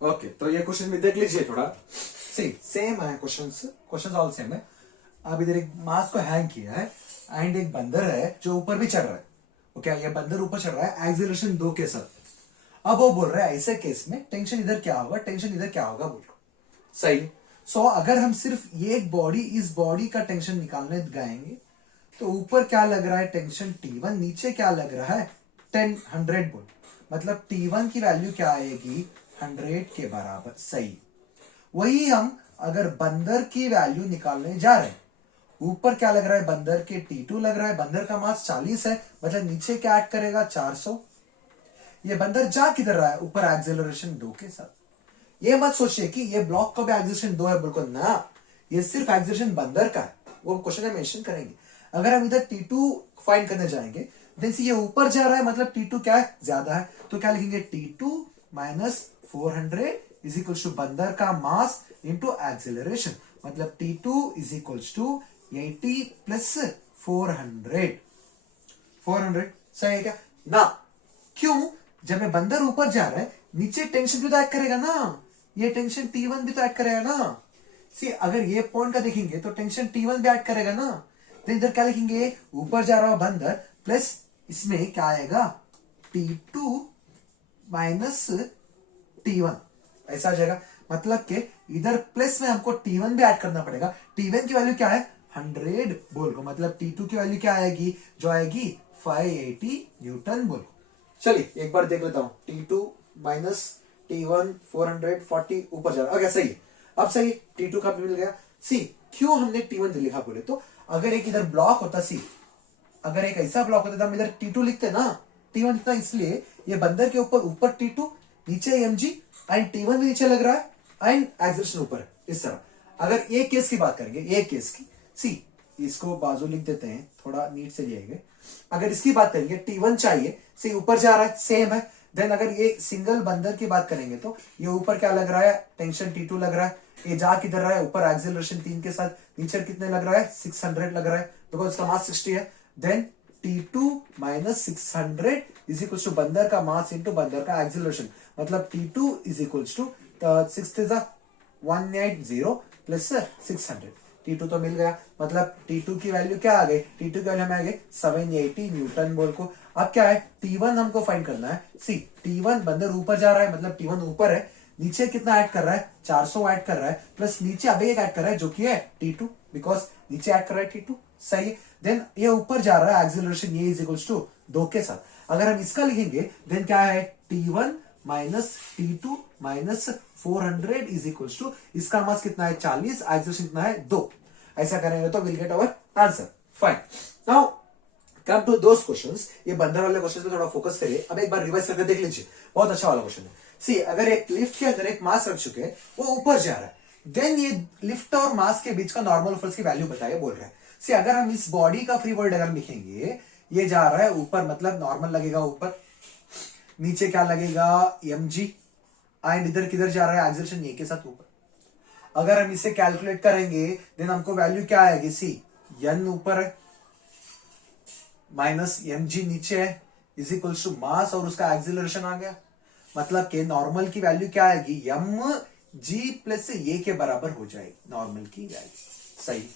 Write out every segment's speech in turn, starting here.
Okay, तो ये question भी देख लीजिए थोड़ा। सी सेम है क्वेश्चन ऑल सेम है। अब इधर एक मास को हैंग किया है एंड एक बंदर है जो ऊपर भी चढ़ रहा है। ओके, ये बंदर ऊपर चढ़ रहा है एक्सीलरेशन 2 के साथ। अब वो बोल रहा है ऐसे केस में टेंशन इधर क्या होगा, टेंशन इधर क्या होगा बोल। सही। सो अगर हम सिर्फ ये एक बॉडी, इस बॉडी का टेंशन निकालने गएंगे तो ऊपर क्या लग रहा है टेंशन T1, नीचे क्या लग रहा है 100 बोल। मतलब T1 की वैल्यू क्या आएगी 100 के बराबर। सही। वही हम अगर बंदर की वैल्यू निकालने जा रहे हैं, ऊपर क्या लग रहा है बंदर के T2 लग रहा है, बंदर का मास 40 है, मतलब नीचे क्या ऐड करेगा 400। ये बंदर जा किधर रहा है ऊपर एक्सेलरेशन 2 के साथ। ये मत सोचिए कि ये ब्लॉक का भी एक्सेलरेशन 2 है, बिल्कुल ना, ये सिर्फ एक्सेलरेशन बंदर का है, वो क्वेश्चन में मेंशन करेंगे। अगर हम इधर T2 फाइंड करने जाएंगे, देन ये ऊपर जा रहा है मतलब T2 क्या है ज्यादा है, तो क्या लिखेंगे T2 minus 400 is equal to बंदर का मास इंटू एक्सेलरेशन, मतलब T2 is equal to 80 plus 400। सही है क्या ना? क्यों? जब मैं बंदर ऊपर जा रहा है नीचे टेंशन भी तो ऐड करेगा ना, ये टेंशन T1 भी तो ऐड करेगा ना। सी अगर ये पॉइंट का देखेंगे तो टेंशन T1 भी ऐड करेगा ना, तो इधर क्या लिखेंगे ऊपर जा रहा बंदर प्लस इसमें क्या आएगा T2 माइनस T1, ऐसा आ जाएगा। मतलब कि इधर प्लस में हमको T1 भी ऐड करना पड़ेगा। T1 की वैल्यू क्या है 100 बोल को, मतलब T2 की वैल्यू क्या आएगी, जो आएगी 580 न्यूटन बोल। चलिए एक बार देख लेता हूं। T2 माइनस T1 440 ऊपर जा रहा है। सही है। अब सही T2 का भी मिल गया। सी क्यों हमने T1 लिखा बोले तो, अगर एक इधर ब्लॉक होता, सी अगर एक ऐसा ब्लॉक होता तो हम इधर T2 लिखते ना, T1 लिखता, इसलिए ये बंदर के ऊपर T2, नीचे mg एंड T1 भी नीचे लग रहा है एंड एक्सेलरेशन ऊपर है, इस तरह। अगर एक केस की बात करेंगे, एक केस की, सी इसको बाजू लिख देते हैं, थोड़ा नीट से लिखेंगे। अगर इसकी बात करेंगे T1 चाहिए, सी ऊपर जा रहा है, सेम है। देन अगर ये सिंगल बंदर की बात करेंगे तो ये ऊपर क्या लग रहा है टेंशन T2 लग रहा है, ये जा किधर रहा है ऊपर एक्सेलरेशन 3 के साथ, नीचे कितने लग रहा है 600 लग रहा है, बिकॉज इसका मास 60 है। Then T2 minus 600 is equal to बंदर का मास इंटू बंदर का एक्सेलरेशन, मतलब T2 is equal to 180 plus 600। T2 तो मिल गया, मतलब T2 की वैल्यू क्या आ गई, T2 की वैल्यू हमें आ गई 780 न्यूटन बोल को। अब क्या है T1 हमको फाइंड करना है। सी T1 बंदर ऊपर जा रहा है, मतलब T1 ऊपर है, नीचे कितना ऐड कर रहा है 400 ऐड कर रहा है, प्लस नीचे अभी एक ऐड कर रहा है जो कि है T2, बिकॉज नीचे ऐड कर रहा है T2। सही। देन ये ऊपर जा रहा है एक्सेलरेशन ये इज इक्वल्स टू 2 के साथ। अगर हम इसका लिखेंगे देन क्या है T1 minus T2 minus 400 is equals to, इसका मास कितना है 40, एक्सेलरेशन कितना है 2। ऐसा करेंगे तो will get our answer. Fine. Now come to those questions. ये बंदर वाले क्वेश्चंस पे थोड़ा फोकस करिए। अब एक बार रिवाइज करके देख लीजिए, बहुत अच्छा वाला क्वेश्चन है। सी अगर एक लिफ्ट के अंदर एक मास रख चुके हैं, वो ऊपर जा रहा है, देन ये लिफ्ट और मास के बीच का नॉर्मल फोर्स की वैल्यू बताइए बोल रहे हैं। सी अगर हम इस बॉडी का फ्री बॉडी डायग्राम लिखेंगे, ये जा रहा है ऊपर, मतलब नॉर्मल लगेगा ऊपर, नीचे क्या लगेगा mg एंड इधर किधर जा रहा है एक्सेलरेशन ये के साथ ऊपर। अगर हम इसे कैलकुलेट करेंगे देन हमको वैल्यू क्या आएगी, सी n ऊपर है माइनस mg नीचे है इज इक्वल टू मास और उसका एक्सेलरेशन आ गया, मतलब के नॉर्मल की वैल्यू क्या आएगी mg प्लस ये के बराबर हो जाएगी नॉर्मल की वैल्यू। सही।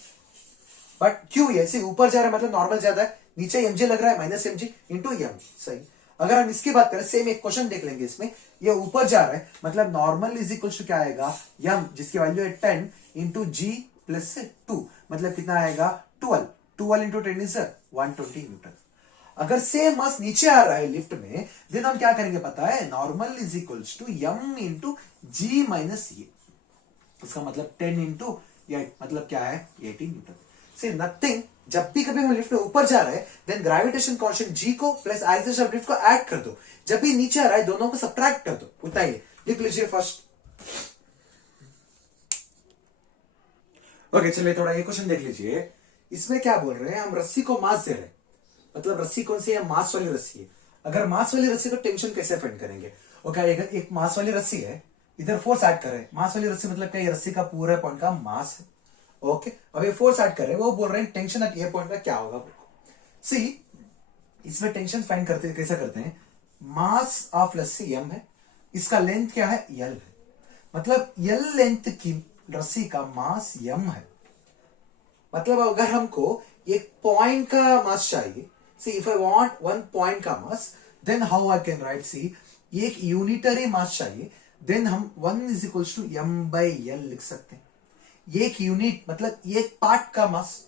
बट क्यों ये से ऊपर जा रहा है, मतलब नॉर्मल ज्यादा है, नीचे mg लग रहा है माइनस mg इंटू m। सही। अगर हम इसकी बात करें, सेम एक क्वेश्चन देख लेंगे इसमें, ये ऊपर जा रहा है मतलब नॉर्मल इज इक्वल टू क्या आएगा m, जिसकी वैल्यू है 10 इंटू g प्लस 2, मतलब कितना आएगा 12 इंटू 10 इज 120 न्यूटन। अगर सेम मास नीचे आ रहा है लिफ्ट में, देन हम क्या करेंगे पता है, normal is equal to m into g minus ये, इसका मतलब 10 इंटू मतलब क्या है 18 न्यूटन। से नथिंग, जब भी कभी हम लिफ्ट में ऊपर जा रहे हैं देन ग्रेविटेशन कांस्टेंट g को प्लस एक्सेलरेशन ऑफ लिफ्ट को ऐड कर दो, जब भी नीचे आ रहा है दोनों को सब्ट्रैक्ट कर दो, उतना ही लिख लीजिए फर्स्ट। ओके चलिए थोड़ा ये क्वेश्चन देख लीजिए। इसमें क्या बोल रहे हैं, हम रस्सी को मास दे रहे हैं, मतलब रस्सी कौन सी है, मास वाली रस्सी है। अगर मास वाली रस्सी तो टेंशन कैसे फाइंड करेंगे। ओके एक मास वाली रस्सी है, इधर फोर्स ऐड कर रहे हैं, मास वाली रस्सी मतलब क्या, ये रस्सी का पूरा पॉइंट का मास है। ओके अब ये फोर्स ऐड कर रहे हैं, वो बोल रहे हैं टेंशन एट ये पॉइंट पे क्या होगा। सी इसमें टेंशन फाइंड करते कैसे करते हैं, मास ऑफ रस्सी m है, इसका लेंथ क्या है l है, मतलब L लेंथ की रस्सी का मास m है। मतलब अगर हमको एक पॉइंट का मास चाहिए, see if I want one point का mass, then how I can write, see एक यूनिटरी मास चाहिए, देन हम 1 इज इक्वल्स टू m/l लिख सकते हैं। एक यूनिट मतलब एक पार्ट का मास।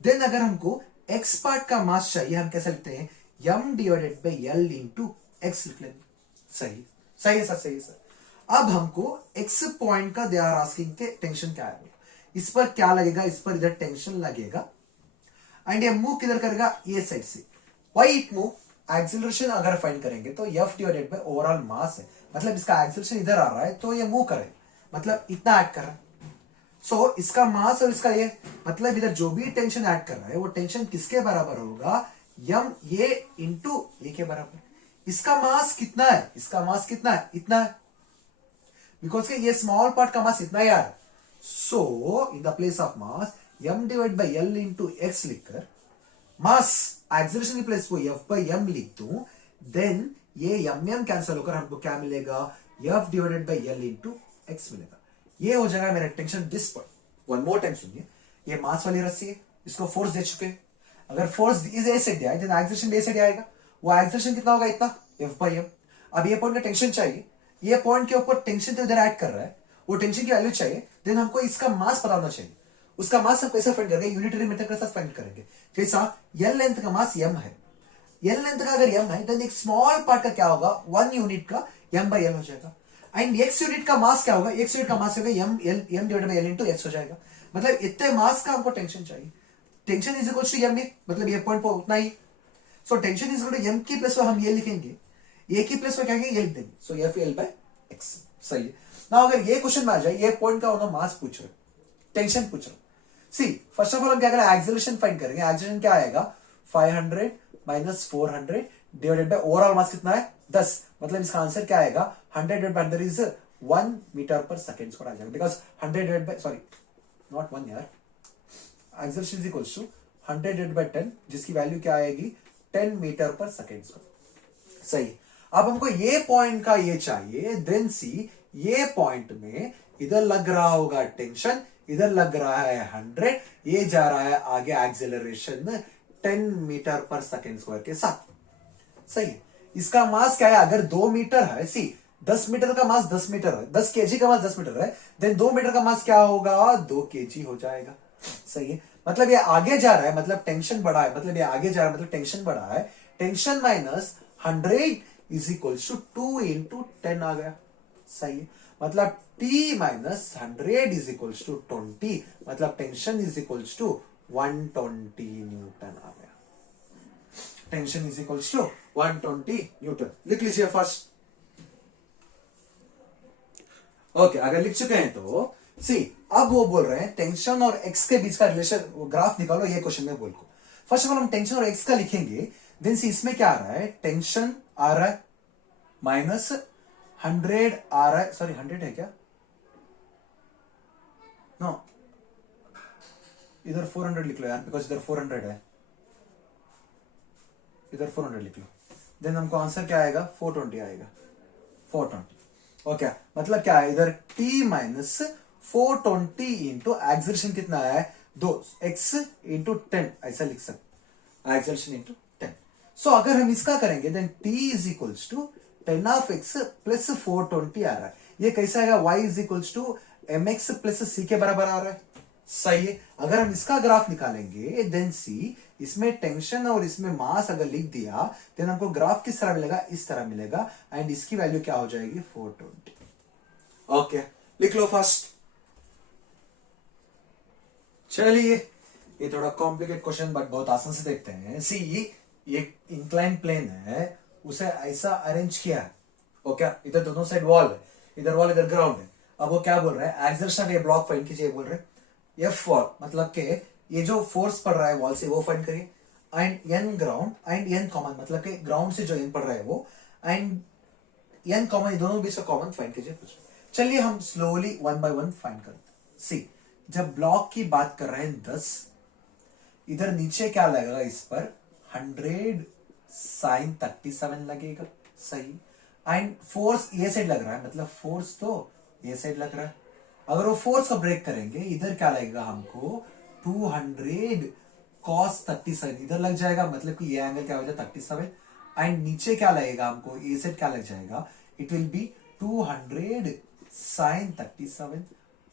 देन अगर हमको x पार्ट का मास चाहिए, हम कैसे लिखते हैं, m/l इंटू x लिख लेंगे। सही सही है सर, सही है सर। अब हमको x पॉइंट का दे आर आस्किंग के टेंशन क्या है, इस पर क्या लगेगा, इस पर इधर टेंशन लगेगा एंड ये मूव किधर करेगा, ये साइड से। व्हाई इट मूव, एक्सीलरेशन अगर फाइंड करेंगे तो f डिवाइडेड बाय ओवरऑल मास है, मतलब इसका एक्सीलरेशन इधर आ रहा है तो ये मूव करेगा, मतलब इतना ऐड कर रहा है। सो इसका मास और इसका ये, मतलब इधर जो भी टेंशन ऐड कर रहा है वो टेंशन किसके बराबर होगा, यम ये इंटू ए के बराबर। इसका मास कितना है, इसका मास कितना है, इतना है, बिकॉज के ये स्मॉल पार्ट का मास इतना ही आ रहा है। So in the place of mass m divide by L into x लिखकर मास एक्सीलरेशन की प्लेस को f बाई m लिख दूं, देन ये m कैंसिल होकर हमको क्या मिलेगा, f divided by L into x मिलेगा। ये हो जाएगा मेरा टेंशन दिस पर। वन मोर टाइम सुनिए, ये मास वाली रस्सी है, इसको फोर्स दे चुके हैं। अगर फोर्स इस ए से दिया है, देन एक्सीलरेशन ए से आएगा। वो एक्सीलरेशन कितना होगा, इतना f बाई m। अब ये पॉइंट का टेंशन चाहिए, ये पॉइंट के ऊपर टेंशन तो इधर ऐड कर रहा है, वो टेंशन की वैल्यू चाहिए, देन हमको इसका मास पता होना चाहिए। उसका मास हम कैसे फाइंड करेंगे, यूनिटरी मेथड के साथ फाइंड करेंगे। कैसा, एल लेंथ का मास m है, एल लेंथ का अगर m है, देन एक स्मॉल पार्ट का क्या होगा, 1 यूनिट का m/l हो जाएगा। एंड x यूनिट का मास क्या होगा, x यूनिट का मास होगा m divided by l into x हो जाएगा। मतलब इतने मास का हमको टेंशन चाहिए। Tension is equal to m, मतलब ये पॉइंट पर उतना ही। So tension is equal to m की प्लेस पर हम ये लिखेंगे, a की प्लेस पर क्या कहेंगे, ये लिख देंगे। सो f l बाय x। सही है ना। अगर ये क्वेश्चन में आ जाए, ये पॉइंट का उन्होंने मास पूछ रहे, टेंशन पूछ रहे, सी फर्स्ट ऑफ ऑल हम क्या करें, एक्सीलरेशन फाइंड करेंगे। एक्सीलरेशन क्या आएगा, 500 minus 400 divided by overall mass कितना है, 10। मतलब इसका आंसर क्या आएगा, 100 डिवाइडेड बाय 100 इज 1 मीटर पर सेकंड आ जाएगा, because 100 divided by, sorry not 1 यार, acceleration is equals to 100 divided by 10, जिसकी वैल्यू क्या आएगी, 10 मीटर पर सेकंड। सही। अब हमको ये पॉइंट का ये चाहिए, देन सी ये पॉइंट में इधर लग रहा होगा टेंशन, इधर लग रहा है 100, ये जा रहा है आगे एक्सेलरेशन 10 मीटर पर सेकंड स्क्वायर के साथ। सही है। इसका मास क्या है, अगर 2 मीटर है, सी 10 मीटर का मास 10 मीटर है, 10 केजी का मास 10 मीटर है, देन 2 मीटर का मास क्या होगा, 2 केजी हो जाएगा। सही है। मतलब ये आगे जा रहा है, मतलब टेंशन बढ़ा है, मतलब ये आगे जा रहा है, मतलब टेंशन बढ़ा है। Tension minus 100 is equal to 2 into 10 आ गया। सही है। मतलब T minus 100 is equal to 20, मतलब tension is equal to 120 newton आ गया। Tension is equal to 120 newton. लिख लीजिए फर्स्ट। ओके, अगर लिख चुके हैं तो सी अब वो बोल रहे हैं टेंशन और एक्स के बीच का रिलेशन ग्राफ निकालो, ये क्वेश्चन में बोल को। फर्स्ट ऑफ ऑल हम टेंशन और एक्स का लिखेंगे, देन सी इसमें क्या आ रहा है, टेंशन आ रहा है माइनस 100 आ रहा है, सॉरी 100 है क्या, नो इधर 400 लिख लो यार, बिकॉज इधर 400 है, इधर 400 लिख लो। देन हमको आंसर क्या आएगा, 420 आएगा, 420। ओके, मतलब क्या है, इधर t माइनस 420 इंटू एक्सेलरेशन कितना है, 2 x इंटू 10 ऐसा लिख सकते, एक्सेलरेशन इंटू 10। सो अगर हम इसका करेंगे, then t is equals to 10 of x plus 420 आ रहा है। ये कैसा आएगा, y is equals to mx plus c के बराबर आ रहा है। सही है। अगर हम इसका ग्राफ निकालेंगे, देन सी इसमें टेंशन और इसमें मास अगर लिख दिया, देन हमको ग्राफ किस तरह मिलेगा, इस तरह मिलेगा, एंड इसकी वैल्यू क्या हो जाएगी, 420। ओके, लिख लो फर्स्ट। चलिए, ये थोड़ा कॉम्प्लिकेट क्वेश्चन बट बहुत आसान से देखते हैं। सी ये इंक्लाइन प्लेन है, उसे ऐसा अरेंज किया है। ओके, इधर दोनों साइड वॉल है, इधर वॉल इधर ग्राउंड है। अब वो क्या बोल रहे हैं, एक्सर्शन ये ब्लॉक फाइंड कीजिए बोल रहे हैं। एफ वॉल मतलब के ये जो फोर्स पड़ रहा है वॉल से वो फाइंड करिए, and N ground and N common, मतलब के ग्राउंड से जो एन पड़ रहा है वो, एंड एन कॉमन, दोनों बीच का कॉमन फाइंड कीजिए कुछ। चलिए हम स्लोली 1 बाय 1 फाइंड करते हैं। सी जब ब्लॉक की बात कर रहे हैं 10, इधर नीचे क्या लगेगा, इस पर 100 साइन 37 लगेगा। सही। एंड फोर्स ये साइड लग रहा है, मतलब फोर्स तो ये साइड लग रहा है। अगर वो फोर्स को ब्रेक करेंगे इधर क्या लगेगा हमको 200 cos 37 इधर लग जाएगा, मतलब कि ये एंगल क्या हो जाएगा 37। एंड नीचे क्या लगेगा हमको, ए सेट क्या लग जाएगा, it will be 200 sin 37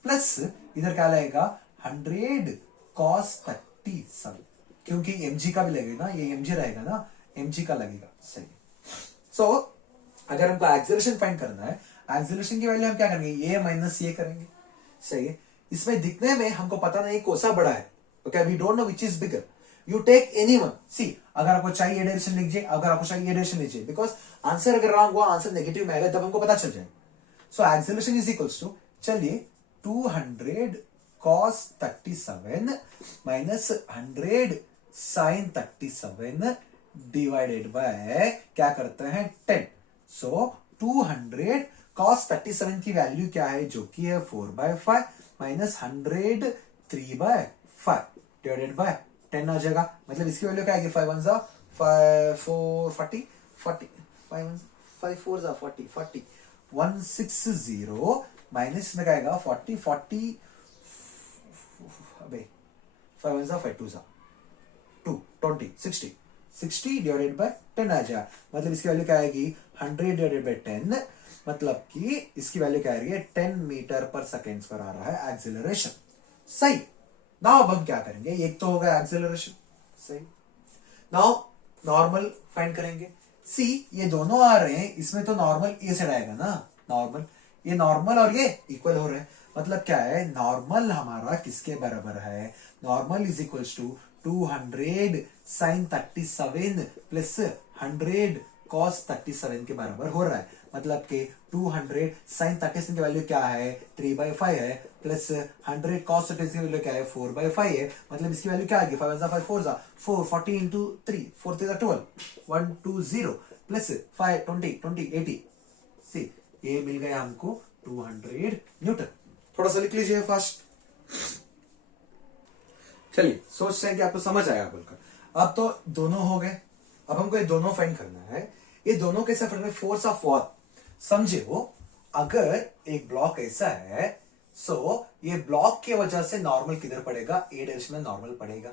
plus इधर क्या लगेगा 100 cos 37, क्योंकि mg का भी लगेगा ना, ये mg रहेगा ना, mg का लगेगा। सही। सो अगर हमको एक्सेलरेशन फाइंड करना है, एक्सेलरेशन की वैल्यू हम क्या करेंगे, ये माइनस ये करेंगे। सही है। इसमें दिखने में हमको पता नहीं कौन सा बड़ा है, okay, we don't know which is bigger. You take anyone, see अगर आपको चाहिए ये डायरेक्शन लीजिए, अगर आपको चाहिए ये डायरेक्शन लीजिए, बिकॉज आंसर अगर रॉन्ग हुआ, आंसर नेगेटिव में आएगा, तब हमको पता चल जाएगा। So acceleration is equals to, चलिए 200 cos 37 minus 100 sin 37 divided by क्या करते हैं 10। सो 200 cos 37 की वैल्यू क्या है, जो कि है 4/5 माइनस 100 3/5 डिवाइडेड बाय 10 आ जाएगा। मतलब इसकी वैल्यू क्या आएगी, 5 1 जा 5 4 40 40 5 4 जा 40 40 160 माइनस में क्या आएगा 40 40 अबे 5 1 जा 5 2 जा 2 20 60 60 डिवाइडेड बाय 10 आ जाएगा। मतलब इसकी वैल्यू क्या आएगी 100 डिवाइडेड बाय 10, मतलब कि इसकी वैल्यू क्या आ रही है 10 मीटर पर सेकेंड पर आ रहा है एक्सेलरेशन। सही। नाउ अब हम क्या करेंगे, एक तो होगा एक्सेलरेशन। सही। नाउ नॉर्मल फाइंड करेंगे। सी ये दोनों आ रहे हैं, इसमें तो नॉर्मल ए से आएगा ना, नॉर्मल, ये नॉर्मल और ये इक्वल हो रहे हैं। मतलब क्या है, नॉर्मल हमारा किसके बराबर है, normal is equals to 200 sin 37 plus 100 cos 37 के बराबर हो रहा है। मतलब कि 200 sin 37 की वैल्यू क्या है 3/5 है, प्लस 100 cos 37 की वैल्यू क्या है 4/5 है। मतलब इसकी वैल्यू क्या आ गई 5 1 5 4 4 40 इंटू 3 4 3 12 120 प्लस 5 20 20 80। सी ये मिल गया हमको 200 न्यूटन। थोड़ा सा लिख लीजिए फास्ट। चलिए सोचते हैं कि आपको समझ आया बोलकर। अब तो दोनों हो गए, अब हमको ये दोनों फाइंड करना है। ये दोनों कैसे फाइंड करें, फोर्स ऑफ वॉट। समझे हो, अगर एक ब्लॉक ऐसा है, सो ये ब्लॉक की वजह से नॉर्मल किधर पड़ेगा, ए डायरेक्शन में नॉर्मल पड़ेगा।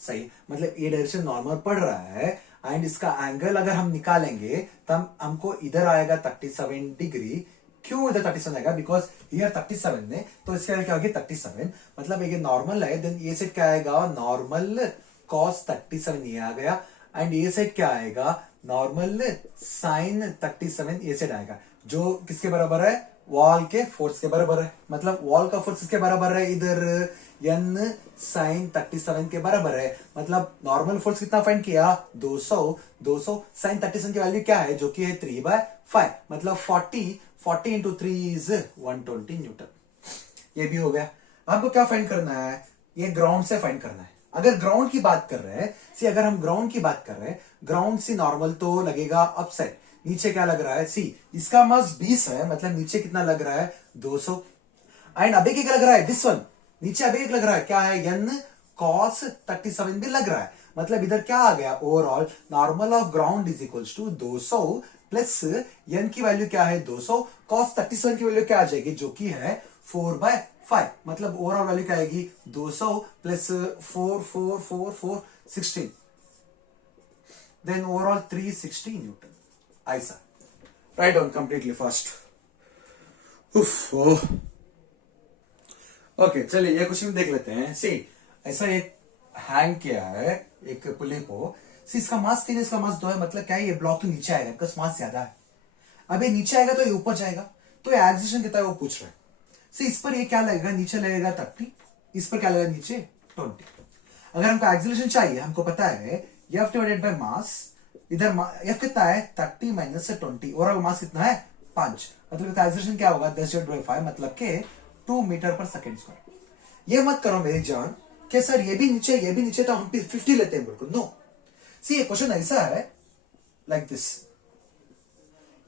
सही। मतलब ए डायरेक्शन नॉर्मल पड़ रहा है एंड इसका एंगल अगर हम निकालेंगे तब हमको इधर आएगा 37 डिग्री। क्यों इधर 37 आएगा, बिकॉज ईयर 37 ने, तो इसका क्या होगी 37। मतलब ये नॉर्मल है, देन ये सेट क्या आएगा नॉर्मल cos 37 ये आ गया, एंड ये सेट क्या आएगा नॉर्मल sin 37 ये सेट आएगा, जो किसके बराबर है वॉल के फोर्स के बराबर है। मतलब वॉल का फोर्स किसके बराबर है, इधर n sin 37 के बराबर है। मतलब नॉर्मल फोर्स कितना फाइंड किया 200 sin 37 की वैल्यू क्या है, जो कि है 3/5। मतलब 40 इंटू 3 इज 120 न्यूटन। ये भी हो गया। हमको क्या फाइंड करना है, ये ग्राउंड से फाइंड करना है। अगर ग्राउंड की बात कर रहे हैं, सी अगर हम ग्राउंड की बात कर रहे हैं, ग्राउंड से नॉर्मल तो लगेगा अप साइड, नीचे क्या लग रहा है, सी इसका मास 20 है, मतलब नीचे कितना लग रहा है 200। एंड अबे क्या लग रहा है दिस वन, नीचे अबे लग रहा है क्या है n cos 37 भी लग रहा है। मतलब इधर क्या आ गया, overall normal of ground is equals to 200 plus n की वैल्यू क्या है 200, cos 37 की वैल्यू क्या आ जाएगी, जो कि है 4/5। मतलब ओवरऑल वैल्यू क्या आएगी 200 प्लस 4 4 4 4 16, देन ओवरऑल 360 न्यूटन। ऐसा write down completely fast. Okay चलिए ये क्वेश्चन देख लेते हैं। सी ऐसा एक हैंग किया है एक पुली को, सी इसका मास 3 इसका मास 2 है। मतलब क्या है, ये ब्लॉक तो नीचे आएगा बिकॉज मास ज्यादा है। अब ये नीचे आएगा तो ये ऊपर जाएगा, तो ये एक्सेलरेशन कितना है वो पूछ रहा है। सी इस पर ये क्या लगेगा, नीचे लगेगा 30, इस पर क्या लगेगा नीचे 20। अगर हमको एक्सेलरेशन चाहिए, हमको पता है F डिवाइडेड बाय मास, इधर F कितना है 30 माइनस 20, और मास कितना है 5। मतलब एक्सेलरेशन क्या होगा 10 डिवाइडेड बाय 5, मतलब के 2 मीटर पर सेकेंड स्क्वायर। ये मत करो मेरी जान कि सर ये भी नीचे तो हम 50 लेते हैं, बिल्कुल नो। सी ये क्वेश्चन ऐसा है लाइक दिस,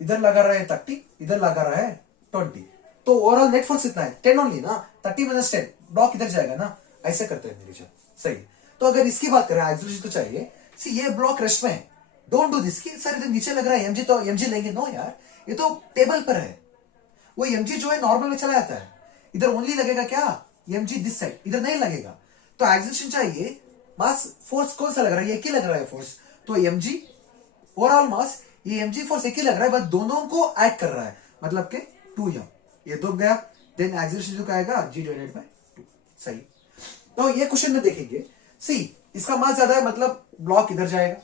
इधर लगा रहा है 30, इधर लगा रहा है 20, तो ओवरऑल नेट फोर्स कितना है 10 ओनली ना, 30 माइनस 10, ब्लॉक इधर जाएगा ना, ऐसे करते हैं मेरी जान। सही। तो अगर इसकी बात करें एक्सेलरेशन तो चाहिए, सी ये ब्लॉक रेस्ट में है, डोंट डू दिस कि सर इधर नीचे लग रहा है mg, तो mg लेंगे, नो यार, ये तो टेबल पर है। वो mg जो है नॉर्मल में चला जाता है, इधर ओनली लगेगा क्या mg दिस साइड, इधर नहीं लगेगा। तो एक्सेलरेशन चाहिए, मास फोर्स कौन सा लग रहा है, एक ही लग रहा है फोर्स, तो mg ओवरऑल मास, ये mg फोर्स एक ही लग रहा है, बस दोनों को ऐड कर रहा है, मतलब के 2m, ये दो गया, देन एक्सेलरेशन जो आएगा g डिवाइडेड बाय 2। सही। तो ये क्वेश्चन में देखेंगे, सी इसका मास ज्यादा है मतलब ब्लॉक इधर जाएगा।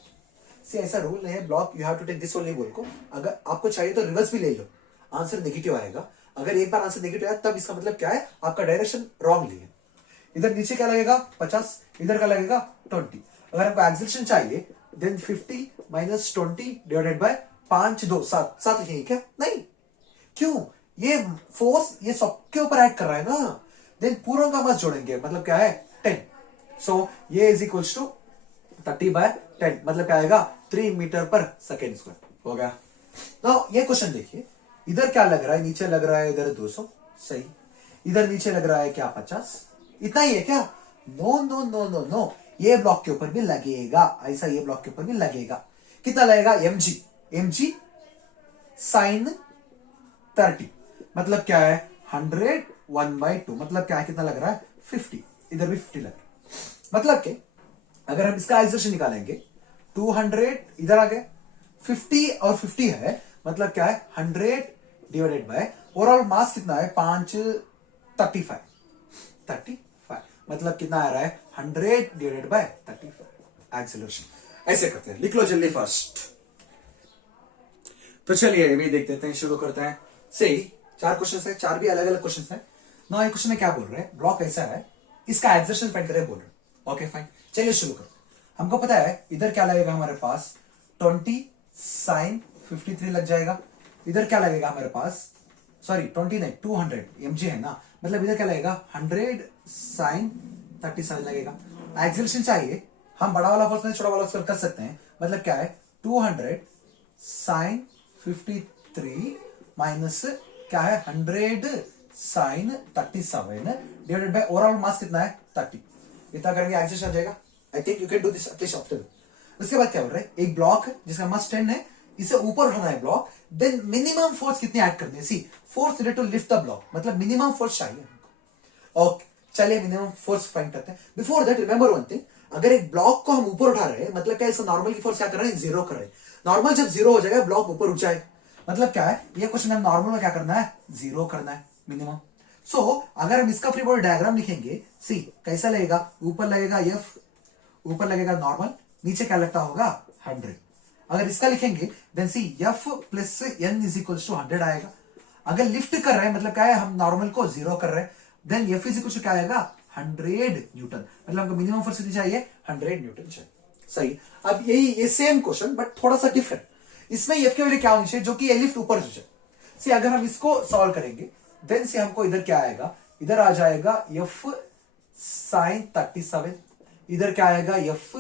सी ऐसा रूल नहीं है, block you have to take this only बोल को, अगर आपको चाहिए तो रिवर्स भी ले लो, आंसर नेगेटिव आएगा। अगर एक बार आंसर नेगेटिव आया तब इसका मतलब क्या है, आपका डायरेक्शन रॉन्गली है। इधर नीचे क्या लगेगा 50, इधर का लगेगा 20। अगर आपको एक्सेलरेशन चाहिए देन 50 माइनस 20 डिवाइडेड बाय 5 2 7 7 लिखेंगे क्या, नहीं, क्यों, ये फोर्स ये सबके ऊपर ऐड कर रहा है ना, देन पूरों का मास जोड़ेंगे, मतलब क्या है 10। सो ये इज इक्वल्स टू 30/10, मतलब क्या आएगा 3 मीटर पर सेकेंड स्क्वायर हो गया। नाउ ये क्वेश्चन देखिए, इधर क्या लग रहा है, नीचे लग रहा है इधर 200, सही, इधर नीचे लग रहा है क्या 50, इतना ही है क्या, no no no no no, ये ब्लॉक के ऊपर भी लगेगा, ऐसा ये ब्लॉक के ऊपर भी लगेगा, कितना लगेगा mg साइन 30, मतलब क्या है 100 1/2, मतलब क्या है कितना लग रहा है 50, इधर भी 50 लग रहा है, मतलब कि अगर हम इसका एक्सेलरेशन निकालेंगे 200 इधर आ गए, 50 और 50 है, मतलब क्या है 100 डिवाइडेड बाय ओवरऑल मास कितना है 5 35, मतलब कितना आ रहा है 100 डिवाइडेड बाय 35 एक्सेलरेशन। ऐसे करते हैं, लिख लो जल्दी फर्स्ट। तो चलिए अभी देख देते हैं, शुरू करते हैं। सही, 4 क्वेश्चन है, 4 भी अलग अलग क्वेश्चन है ना। ये क्वेश्चन में क्या बोल रहे हैं, ब्लॉक ऐसा है, इसका एक्सेलरेशन फाइंड करें बोल रहे हैं। ओके फाइन, चलिए शुरू करते हैं। हमको पता है इधर क्या लगेगा हमारे पास 20 साइन 53 लग जाएगा, इधर क्या लगेगा हमारे पास, सॉरी 20 नहीं 200 mg है ना, मतलब इधर क्या लगेगा 100 साइन 37 लगेगा। एक्सेलरेशन चाहिए, हम बड़ा वाला फोर्स छोटा वाला फोर्स कर सकते हैं, मतलब क्या है 200 साइन 53 माइनस क्या है 100 sign 37 divided by overall mass कितना है 30, इतना करेंगे एक्सेलरेशन आ जाएगा। I think you can do this at least after. उसके बाद क्या बोल रहे हैं, एक ब्लॉक है जिसका मास 10 है, इसे ऊपर उठाना है ब्लॉक, देन मिनिमम फोर्स कितनी ऐड करनी है, see force needed to lift the block, मतलब मिनिमम फोर्स चाहिए हमको। ओके चलिए मिनिमम फोर्स फाइंड करते हैं। Before that remember one thing, अगर एक ब्लॉक को हम ऊपर उठा रहे हैं, मतलब क्या इसका नॉर्मल की फोर्स क्या कर रहे हैं, जीरो कर रहे हैं। नॉर्मल जब जीरो हो जाएगा ब्लॉक ऊपर उठ जाएगा, मतलब क्या है ये क्वेश्चन हम नॉर्मल में क्या करना है, जीरो करना है मिनिमम। सो अगर हम इसका फ्री बॉडी डायग्राम लिखेंगे, सी कैसा लगेगा, ऊपर लगेगा एफ, ऊपर लगेगा नॉर्मल, नीचे क्या लगता होगा 100। अगर इसका लिखेंगे then see F plus N is equal to 100 आएगा। अगर लिफ्ट कर रहे हैं मतलब क्या है, हम नॉर्मल को जीरो कर रहे हैं, then F is equal to क्या आएगा 100 न्यूटन, मतलब हमको मिनिमम फोर्स कितनी चाहिए 100 न्यूटन चाहिए। सही, अब यही ये सेम क्वेश्चन बट थोड़ा सा डिफरेंट, इसमें एफ की वैल्यू क्या होनी चाहिए, जो कि ये लिफ्ट ऊपर जाए। सी अगर हम इसको सॉल्व करेंगे देन से हमको इधर क्या आएगा, इधर आ जाएगा एफ साइन 37, इधर क्या आएगा एफ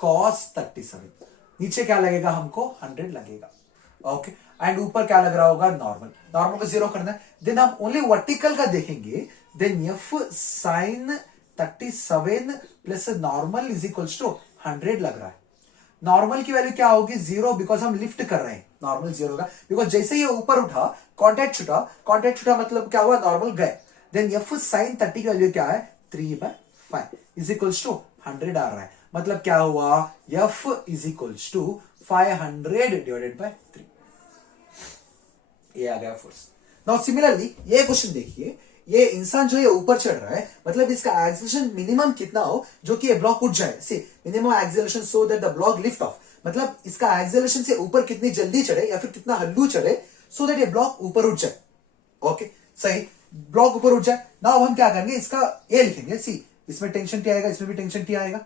कॉस 37, नीचे क्या लगेगा हमको 100 लगेगा। ओके एंड ऊपर क्या लग रहा होगा नॉर्मल, नॉर्मल को जीरो करना है, देन हम ओनली वर्टिकल का देखेंगे, then F sine 37 plus normal is equals to 100 लग रहा है। नॉर्मल की वैल्यू क्या होगी जीरो, बिकॉज हम लिफ्ट कर रहे हैं, नॉर्मल जीरो होगा, बिकॉज जैसे ये ऊपर उठा कॉन्टैक्ट छुटा मतलब क्या हुआ नॉर्मल गए, देन एफ साइन 30 की वैल्यू क्या है 3/5 इज इक्वल्स टू 100 आ रहा है, मतलब क्या हुआ F is equals to 500 divided by 3, ये आ गया फोर्स। नाउ सिमिलरली ये क्वेश्चन देखिए, ये इंसान जो है ऊपर चढ़ रहा है, मतलब इसका एक्सेलरेशन मिनिमम कितना हो जो कि ये ब्लॉक उठ जाए, see minimum acceleration so that the block lift off, मतलब इसका एक्सेलरेशन से ऊपर कितनी जल्दी चढ़े या फिर कितना हल्लू चढ़े सो दैट ये ब्लॉक ऊपर उठ जाए। ओके सही, ब्लॉक ऊपर उठ जाए। नाउ अब हम क्या करेंगे, इसका ए लिखेंगे, सी इसमें टेंशन टी आएगा, इसमें भी टेंशन टी आएगा।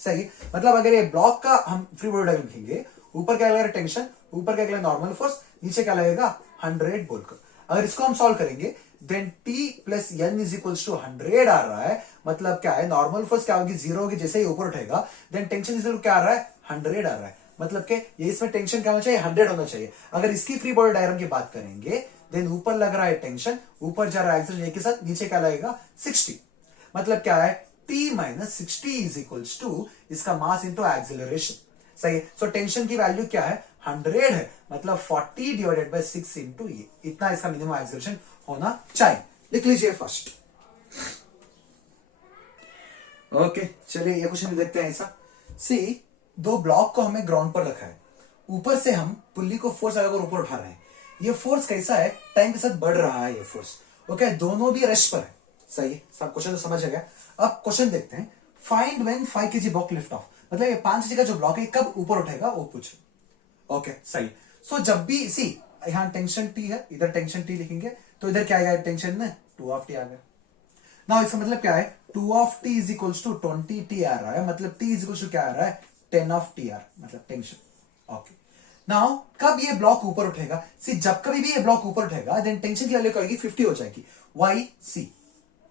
सही, मतलब अगर ये ब्लॉक का हम फ्री बॉडी डायग्राम लिखेंगे, ऊपर क्या लगेगा टेंशन, ऊपर क्या लगेगा नॉर्मल फोर्स, नीचे क्या लगेगा 100 बोलकर। अगर इसको हम सॉल्व करेंगे then t plus N is equals to 100 आ रहा है, मतलब क्या है नॉर्मल फोर्स क्या होगी जीरो होगी, जैसे ही ऊपर उठेगा देन टेंशन इज क्या आ रहा है 100 आ रहा है, मतलब कि ये इसमें टेंशन क्या होना चाहिए 100 होना चाहिए। अगर इसकी फ्री बॉडी डायग्राम की बात करेंगे देन ऊपर लग रहा है टेंशन, ऊपर जा रहा है एक्सेलरेशन के साथ, नीचे क्या लगेगा 60, मतलब क्या है t minus 60 is equals to इसका मास इंटू एक्सेलरेशन। सही है, सो टेंशन की वैल्यू क्या है 100 है, मतलब 40 डिवाइडेड बाय 6 इंटू ये, इतना इसका मिनिमम एक्सेलरेशन होना चाहिए। लिख लीजिए फर्स्ट। ओके चलिए ये क्वेश्चन देखते हैं। ऐसा सी, दो ब्लॉक को हमें ग्राउंड पर रखा है, ऊपर से हम पुल्ली को फोर्स लगाकर ऊपर उठा रहे हैं। ये फोर्स कैसा है, टाइम के साथ बढ़ रहा है ये फोर्स। ओके दोनों भी रेस्ट पर है, सही है, सब क्वेश्चन तो समझ गया। अब क्वेश्चन देखते हैं, find when 5 kg block lift off, मतलब ये 5 kg का जो ब्लॉक है कब ऊपर उठेगा वो पूछे। ओके सही। सो जब भी सी यहां टेंशन टी है, इधर टेंशन टी लिखेंगे तो इधर क्या आएगा, टेंशन में 2 ऑफ टी आ गया। ना इसका मतलब क्या है, 2 of t is equals to 20 t आ रहा है, मतलब टी इज इक्वल्स टू क्या आ रहा है, 10 ऑफ टी आर, मतलब टेंशन। ओके नाउ कब ये ब्लॉक ऊपर उठेगा, सी जब कभी भी ये ब्लॉक ऊपर उठेगा देन टेंशन की वैल्यू क्या होगी, 50 हो जाएगी। वाई सी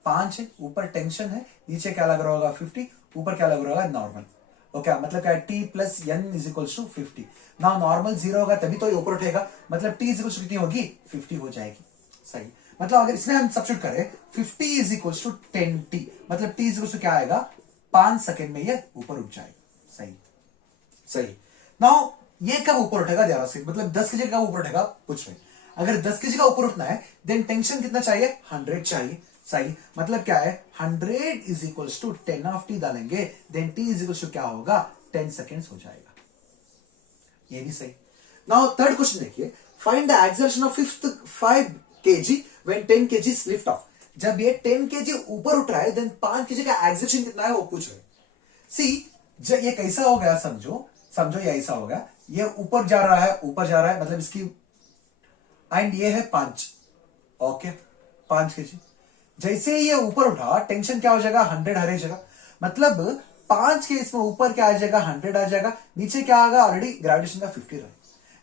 5 है, ऊपर टेंशन है, नीचे क्या लग रहा होगा 50, ऊपर क्या लग रहा होगा नॉर्मल। ओके मतलब क्या है, T plus N is equals to 50। ना नॉर्मल 0 होगा तभी तो ये ऊपर उठेगा, मतलब टी इज इक्वल्स टू कितनी होगी, 50 हो जाएगी। सही, मतलब अगर इसमें हम सब्स्टिट्यूट करें 50 इज इक्वल्स टू 10t, मतलब t इज इक्वल्स टू क्या आएगा, 5 सेकंड में ये ऊपर उठ जाएगा। सही सही। नाउ ये कब ऊपर उठेगा, ध्यान से, मतलब 10 kg का ऊपर उठेगा पूछ रहे। अगर 10 kg का ऊपर उठना है देन टेंशन कितना चाहिए, 100 चाहिए। सही, मतलब क्या है, 100 is equals to 10 of t डालेंगे then T is equals to क्या होगा, 10 सेकेंड्स हो जाएगा। ये भी सही। नाउ थर्ड क्वेश्चन देखिए, find the acceleration of 5 kg when 10 kg lift off. जब ये 10 kg ऊपर उठ रहा है देन 5 kg का एक्सेलरेशन कितना है वो पूछ रहे। सी जब ये कैसा हो गया, समझो समझो ये ऐसा हो गया, ये ऊपर जा रहा है, ऊपर जा रहा है, मतलब इसकी एंड ये है 5। ओके 5 kg, जैसे ही ये ऊपर उठा टेंशन क्या हो जाएगा, 100 हर एक जगह, मतलब 5 के इसमें ऊपर क्या आ जाएगा, 100 आ जाएगा, नीचे क्या आएगा, ऑलरेडी ग्रेविटेशन का 50 रहा।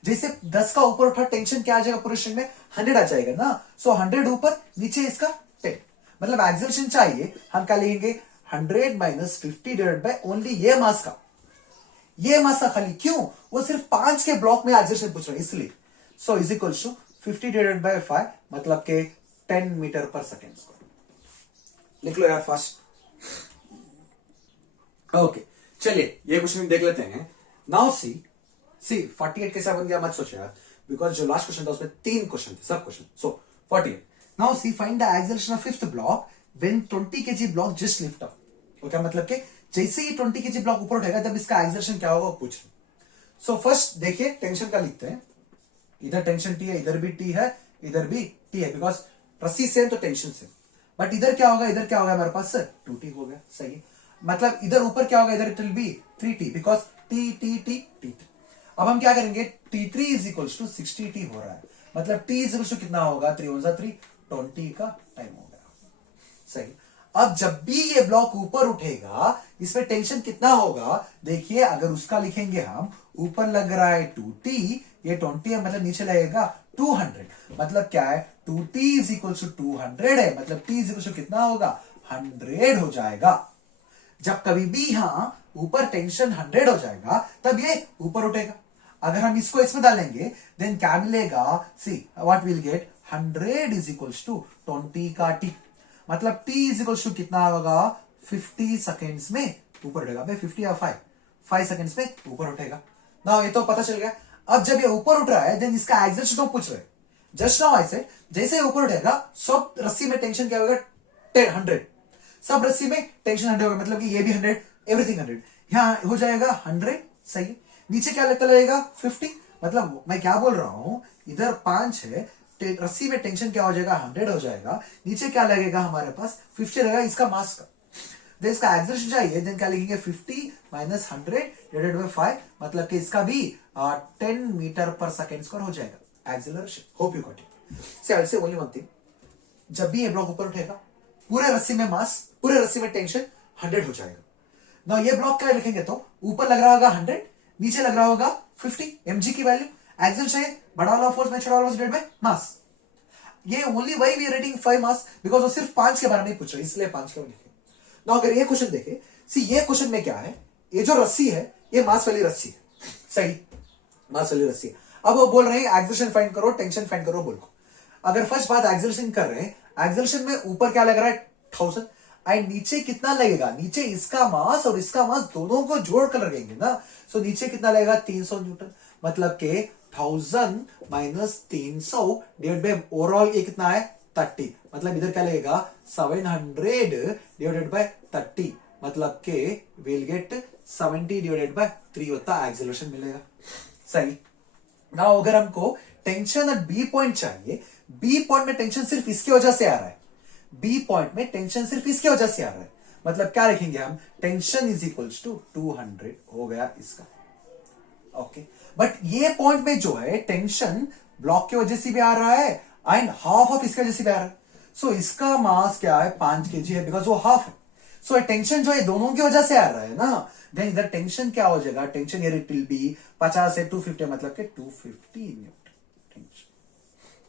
जैसे 10 का ऊपर उठा टेंशन क्या आ जाएगा, पूरे स्ट्रिंग में 100 आ जाएगा ना। सो 100 ऊपर, नीचे इसका 10, मतलब एक्सेलरेशन चाहिए, हम क्या लिखेंगे 100 माइनस 50 डिवाइडेड बाय ओनली ये मास का, ये मास का खाली, क्यों, वो सिर्फ 5 के ब्लॉक में एक्सेलरेशन पूछ रहे हैं इसलिए। So is equals to 50 divided by 5, मतलब के 10 मीटर पर सेकेंड स्क्वायर। लिख लो यार फास्ट। ओके चलिए ये क्वेश्चन देख लेते हैं। नाउ सी 48 कैसा बन गया मत सोचो यार, बिकॉज जो लास्ट क्वेश्चन था उसमें 3 क्वेश्चन थे, सब question. So 48 now see find the acceleration of 5th block when 20 kg block just lift off. Okay मतलब कि जैसे ही 20 kg ब्लॉक ऊपर उठेगा तब इसका एक्सेलरेशन क्या होगा पूछ। सो फर्स्ट देखिए टेंशन का लिखते हैं, इधर टेंशन टी है, इधर भी टी है, इधर भी टी है, बिकॉज रस्सी सेम तो टेंशन सेम। बट इधर क्या होगा, इधर क्या होगा हमारे पास 2t हो गया। सही, मतलब इधर ऊपर क्या होगा, इधर it will be 3t, because T T T T. अब हम क्या करेंगे, t3 is equals to 60t हो रहा है, मतलब t इज इक्वल्स टू कितना होगा, 3 1 3 20 का टाइम हो गया। सही, अब जब भी ये ब्लॉक ऊपर उठेगा इसमें टेंशन कितना होगा, देखिए अगर उसका लिखेंगे हम, ऊपर लग रहा है 2t, ये 20 है, मतलब नीचे लगेगा 200, मतलब क्या है 2t इज इक्वल टू 200 है, मतलब t इज इक्वल टू कितना होगा, 100 हो जाएगा। जब कभी भी यहां ऊपर टेंशन 100 हो जाएगा तब ये ऊपर उठेगा। अगर हम इसको इसमें डालेंगे देन क्या मिलेगा, see what will get, 100 is equal to 20 का t, मतलब t इज इक्वल टू कितना होगा, 50 सेकेंड्स में ऊपर उठेगा। भाई 50 या 5 सेकेंड्स में ऊपर उठेगा ना, ये तो पता चल गया। अब जब ये ऊपर उठ रहा है देन इसका एक्सेलरेशन तो पूछ रहे, जस्ट नाउ ऐसे जैसे ऊपर उठेगा सब रस्सी में टेंशन क्या होगा, 100, सब रस्सी में टेंशन 100 होगा, मतलब कि ये भी 100, एवरीथिंग 100, यहां हो जाएगा 100। सही, नीचे क्या लगता लगेगा 50, मतलब मैं क्या बोल रहा हूं, इधर 5 है, रस्सी में टेंशन क्या हो जाएगा, 100 हो जाएगा, नीचे क्या लगेगा हमारे पास 50 लगेगा इसका मास का, देन इसका एक्सेलरेशन चाहिए, देन क्या लिखेंगे 50 माइनस 100 डिवाइडेड बाय 5, मतलब कि इसका भी 10 मीटर पर सेकेंड स्क्वायर हो जाएगा acceleration. Hope you got it. से आई से ओनली वन थिंग, जब भी ये ब्लॉक ऊपर उठेगा पूरे रस्सी में मास, पूरे रस्सी में टेंशन 100 हो जाएगा ना। ये ब्लॉक क्या लिखेंगे तो ऊपर लग रहा होगा 100, नीचे लग रहा होगा 50 mg की वैल्यू, एक्सेलरेशन चाहिए बड़ा वाला फोर्स में छोटा वाला फोर्स डिवाइडेड बाय मास। ये only why we are writing 5 mass, because वो सिर्फ 5 के बारे में पूछ रहा है इसलिए 5 के लिखे ना। अगर ये क्वेश्चन देखे, सी ये क्वेश्चन में क्या है, ये जो रस्सी है ये मास वाली रस्सी है, सही मास वाली रस्सी है। अब वो बोल रहे हैं एक्सेलरेशन फाइंड करो, टेंशन फाइंड करो, बोल को। अगर फर्स्ट बात एक्सेलरेशन कर रहे हैं, एक्सेलरेशन में ऊपर क्या लग रहा है 1000 एंड नीचे कितना लगेगा, नीचे इसका मास और इसका मास दोनों को जोड़ कर लगेंगे ना, सो नीचे कितना लगेगा 300 न्यूटन, मतलब के 1000 माइनस 300 डिवाइड बाय ओवरऑल ये कितना है 30, मतलब इधर क्या लगेगा 700 डिवाइडेड बाय 30, मतलब के विल गेट 70 डिवाइडेड बाय 3 होता है एक्सेलरेशन मिलेगा। सही। नाउ अगर हमको टेंशन एट बी पॉइंट चाहिए, बी पॉइंट में टेंशन सिर्फ इसकी वजह से आ रहा है, बी पॉइंट में टेंशन सिर्फ इसकी वजह से आ रहा है, मतलब क्या लिखेंगे हम, टेंशन इज इक्वल्स टू 200 हो गया इसका। ओके, बट ये पॉइंट में जो है टेंशन ब्लॉक की वजह से भी आ रहा है एंड हाफ ऑफ इसकी वजह से भी आ रहा है। सो इसका मास क्या है 5 kg है, बिकॉज वो हाफ है। सो टेंशन जो है दोनों की वजह से आ रहा है ना, देन इधर टेंशन क्या हो जाएगा, tension here it will be 50 से 250, मतलब के 250 न्यूटन टेंशन।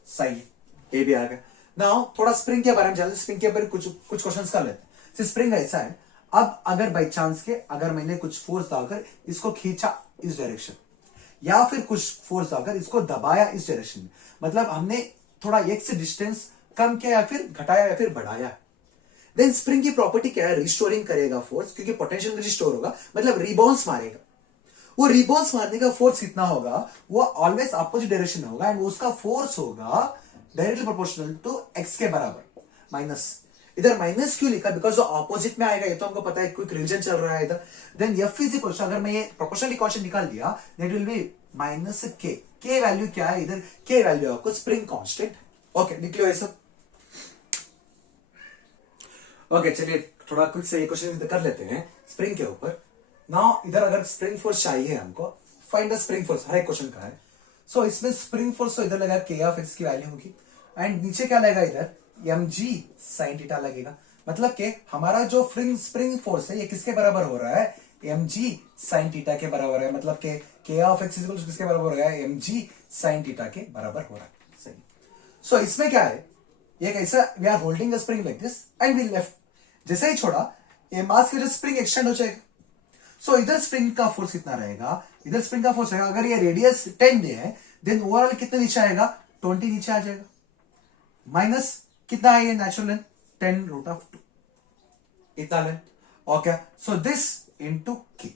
सही है, ये भी आ गया। नाउ थोड़ा स्प्रिंग के बारे में जानते हैं, स्प्रिंग के बारे में कुछ क्वेश्चंस कर लेते हैं। स्प्रिंग ऐसा है, अब अगर बाई चांस के अगर मैंने कुछ फोर्स डालकर इसको खींचा इस डायरेक्शन, या फिर कुछ फोर्स डालकर इसको दबाया इस डायरेक्शन में, मतलब हमने थोड़ा एक से डिस्टेंस कम किया या फिर घटाया या फिर बढ़ाया, देन स्प्रिंग की प्रॉपर्टी क्या है, रिस्टोरिंग करेगा फोर्स, क्योंकि पोटेंशियल रिस्टोर होगा, मतलब रिबाउंस मारेगा। वो रिबाउंस मारने का फोर्स कितना होगा, वो ऑलवेज अपोजिट डायरेक्शन में होगा एंड उसका फोर्स होगा डायरेक्टली प्रोपोर्शनल टू एक्स के बराबर माइनस। इधर माइनस क्यों लिखा, बिकॉज वो ऑपोजिट में आएगा, ये तो हमको पता है, क्विक रिविजन चल रहा है इधर। Then F is equal to, अगर मैं ये प्रोपोर्शनली कांस्टेंट निकाल दिया, दैट विल बी माइनस के। के वैल्यू क्या है इधर, के वैल्यू आपको स्प्रिंग कांस्टेंट। ओके, लिख लो ये सब। ओके, चलिए थोड़ा क्विक से ये क्वेश्चन कर लेते हैं स्प्रिंग के ऊपर। नाउ इधर अगर स्प्रिंग फोर्स चाहिए हमको, फाइंड द स्प्रिंग फोर्स, हर एक क्वेश्चन का है। सो इसमें स्प्रिंग फोर्स तो इधर लगा के ऑफ एक्स की वैल्यू होगी एंड नीचे क्या लगेगा इधर एम जी साइन थीटा लगेगा, मतलब कि हमारा जो स्प्रिंग फोर्स है ये किसके बराबर हो रहा है, एम जी साइन थीटा के बराबर है, मतलब K of x equal to किसके बराबर हो रहा है, एम जी साइन थीटा के बराबर हो रहा है। सही। सो इसमें क्या है, ये कैसा, we are holding the spring like this and we left, जैसे ही छोड़ा ये मास की वजह से स्प्रिंग एक्सटेंड हो जाएगा। सो इधर स्प्रिंग का फोर्स कितना रहेगा, इधर स्प्रिंग का फोर्स रहेगा, अगर ये रेडियस 10 है देन ओवरऑल कितना नीचे आएगा, 20 नीचे आ जाएगा, माइनस कितना है ये नेचुरल लेंथ 10√2 इतना length. Okay, so this into के,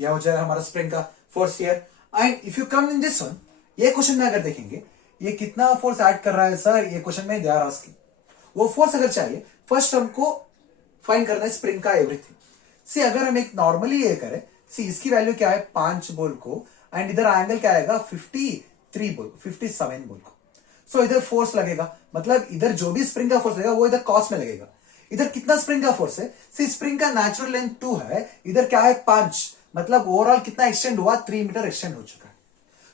यह हो जाएगा हमारा स्प्रिंग का force here. And if you come in this one, ये क्वेश्चन में अगर देखेंगे ये कितना फोर्स ऐड कर रहा है सर, ये क्वेश्चन में दे आर आस्किंग। वो फोर्स अगर चाहिए, फर्स्ट हमको फाइंड करना है स्प्रिंग का एवरीथिंग। सी अगर हम एक नॉर्मली ये करें, सी इसकी वैल्यू क्या है 5 बोल को, एंड इधर एंगल क्या आएगा 57 बोल को। सो इधर फोर्स लगेगा, मतलब इधर जो भी स्प्रिंग का फोर्स लगेगा वो इधर कॉस में लगेगा। इधर कितना स्प्रिंग का फोर्स है, सी स्प्रिंग का नेचुरल लेंथ 2 है, इधर क्या है 5, मतलब ओवरऑल कितना एक्सटेंड हुआ 3 मीटर एक्सटेंड हो चुका है।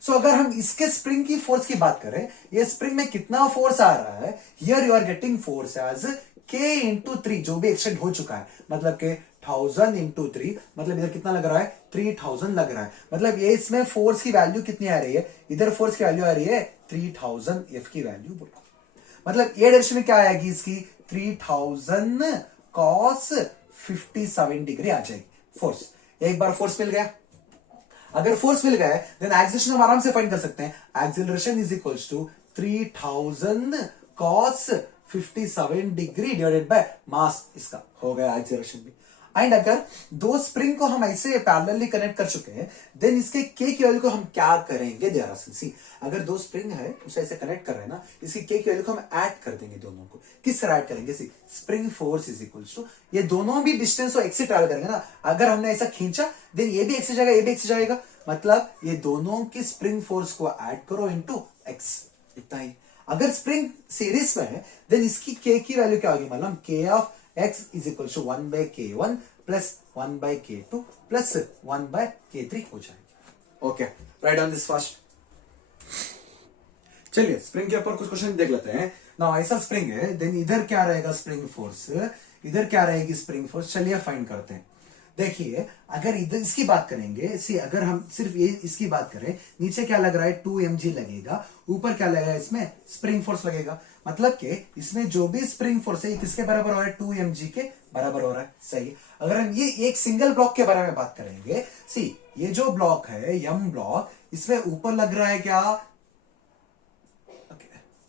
सो अगर हम इसके स्प्रिंग की फोर्स की बात करें, ये स्प्रिंग में कितना फोर्स आ रहा है, here you are getting force as K into 3, जो भी एक्सटेंड हो चुका है, मतलब के 1000 इंटू 3, मतलब इधर कितना लग रहा है 3000 लग रहा है, मतलब ये इसमें फोर्स की वैल्यू कितनी आ रही है, इधर फोर्स की वैल्यू आ रही है 3000 एफ की वैल्यू बोलो, मतलब ये डायरेक्शन में क्या आएगी इसकी 3000 कॉस 57 डिग्री आ जाएगी फोर्स। एक बार फोर्स मिल गया, अगर फोर्स मिल गया देन एक्सेलरेशन हम आराम से फाइंड कर सकते हैं। Acceleration is equals to 3000 cos 57 degree divided by mass, इसका हो गया एक्सेलरेशन भी। एंड अगर दो स्प्रिंग को हम ऐसे पैरेलली कनेक्ट कर चुके हैं, देन इसके के की वैल्यू को हम क्या करेंगे, देयर आर सी, अगर दो स्प्रिंग है उसे ऐसे कनेक्ट कर रहे हैं ना, इसकी के की वैल्यू को हम ऐड कर देंगे दोनों को। किस तरह ऐड करेंगे, see spring force is equals to, ये दोनों भी डिस्टेंस को एक्स से ट्रैवल करेंगे ना, अगर हमने ऐसा खींचा देन ये भी एक्स से जाएगा, ये भी एक्स से जाएगा, मतलब ये दोनों की स्प्रिंग फोर्स को ऐड करो इनटू एक्स, इतना ही। अगर स्प्रिंग सीरीज में है देन इसकी के की वैल्यू क्या होगी, मतलब K of x is equal to 1/k1 plus 1/k2 plus 1/k3 हो जाएगी। Okay, right on this first. चलिए स्प्रिंग के ऊपर कुछ क्वेश्चन देख लेते हैं ना। ऐसा स्प्रिंग है, देन इधर क्या रहेगा स्प्रिंग फोर्स, इधर क्या रहेगी स्प्रिंग फोर्स, चलिए फाइंड करते हैं। देखिए अगर इधर इसकी बात करेंगे, सी अगर हम सिर्फ ये इसकी बात करें, नीचे क्या लग रहा है 2 mg लगेगा, ऊपर क्या लगेगा इसमें स्प्रिंग फोर्स लगेगा, मतलब कि इसमें जो भी स्प्रिंग फोर्स है ये किसके बराबर हो रहा है 2 mg के बराबर हो रहा है। सही। अगर हम ये एक सिंगल ब्लॉक के बारे में बात करेंगे, सी ये जो ब्लॉक है यम ब्लॉक, इसमें ऊपर लग रहा है क्या,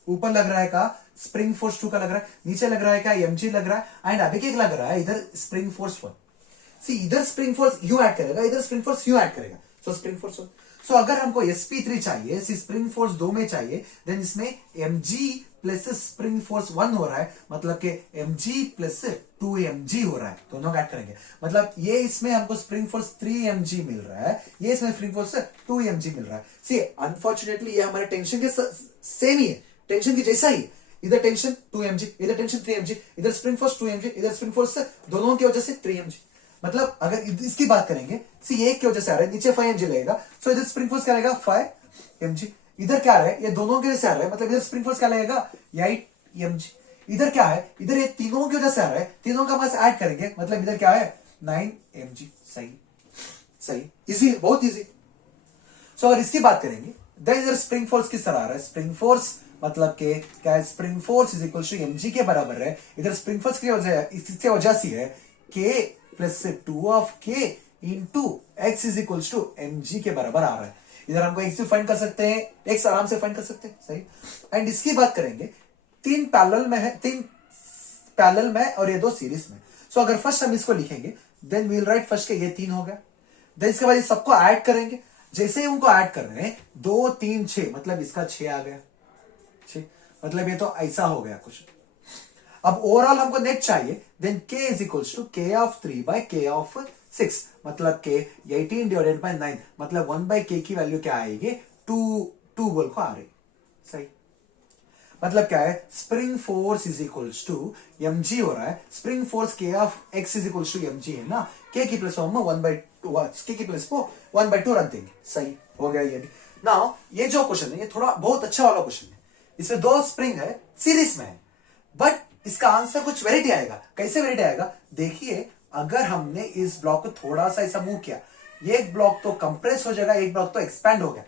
ऊपर लग रहा है का स्प्रिंग फोर्स 2 का लग रहा है, नीचे लग रहा है क्या mg लग रहा है, एंड अभी क्या लग रहा है इधर स्प्रिंग फोर्स 1। सी इधर स्प्रिंग फोर्स यू ऐड करेगा, इधर स्प्रिंग फोर्स यू ऐड करेगा, सो स्प्रिंग फोर्स 1। सो अगर हमको sp3 चाहिए, स्प्रिंग फोर्स 2 में चाहिए, देन इसमें mg प्लस स्प्रिंग फोर्स 1 हो रहा है, मतलब कि mg प्लस 2mg हो रहा है, दोनों ऐड करेंगे, मतलब ये इसमें हमको स्प्रिंग फोर्स 3mg मिल रहा है, ये इसमें स्प्रिंग फोर्स 2mg मिल रहा है। सी अनफॉर्चुनेटली ये हमारे टेंशन के सेम ही है, टेंशन की जैसा ही, इधर टेंशन 2mg, इधर टेंशन 3mg, इधर स्प्रिंग फोर्स 2mg, इधर स्प्रिंग फोर्स दोनों की वजह से 3mg। मतलब अगर इसकी बात करेंगे, सी एक की वजह से आ रहा है, नीचे 5mg लगेगा, सो इधर स्प्रिंग फोर्स क्या रहेगा 5mg, इधर क्या है, ये दोनों की वजह से आ रहा है, मतलब इधर स्प्रिंग फोर्स क्या लगेगा 8mg, इधर क्या है, इधर ये तीनों की वजह से आ रहा है, तीनों का मास ऐड करेंगे, मतलब इधर क्या है 9mg। सही सही, इजी, बहुत इजी। सो अगर इसकी बात करेंगे, देन इधर स्प्रिंग फोर्स किस तरह आ रहा है, स्प्रिंग फोर्स मतलब के क्या है, spring force is equal to mg के बराबर है, इधर स्प्रिंग फोर्स की वजह इससे वजह से है k plus 2 of k into x is equal to mg के बराबर आ रहा है। इधर हमको x भी फाइंड कर सकते हैं, x आराम से फाइंड कर सकते हैं, सही। एंड इसकी बात करेंगे, 3 पैरेलल में है, 3 पैरेलल में और ये 2 सीरीज में। सो अगर फर्स्ट हम इसको लिखेंगे, देन वील राइट फर्स्ट के ये 3 हो गया, देन इसके बाद ये सबको ऐड करेंगे, जैसे ही उनको ऐड कर रहे हैं 2 3 6, मतलब इसका 6 आ गया, 6, मतलब ये तो ऐसा हो गया कुछ। अब ओवरऑल हमको नेट चाहिए, देन k is equals to k of 3 by k of 6, मतलब k 18 डिवाइडेड बाय 9, मतलब 1 बाय k की वैल्यू क्या आएगी 2 बोल को आ रही, सही। मतलब क्या है, spring force is equals to mg हो रहा है, spring force k of x is equals to mg है ना, k की प्लस हम 1/2, k की प्लस को 1/2 रख देंगे, सही हो गया ये भी। नाउ ये जो क्वेश्चन है ये थोड़ा बहुत अच्छा वाला क्वेश्चन है, इसमें 2 स्प्रिंग है, सीरीज में है, बट इसका आंसर कुछ वेराइटी आएगा। कैसे वेराइटी आएगा, देखिए अगर हमने इस ब्लॉक को थोड़ा सा ऐसा मूव किया, ये एक ब्लॉक तो कंप्रेस हो जाएगा, एक ब्लॉक तो एक्सपैंड हो गया।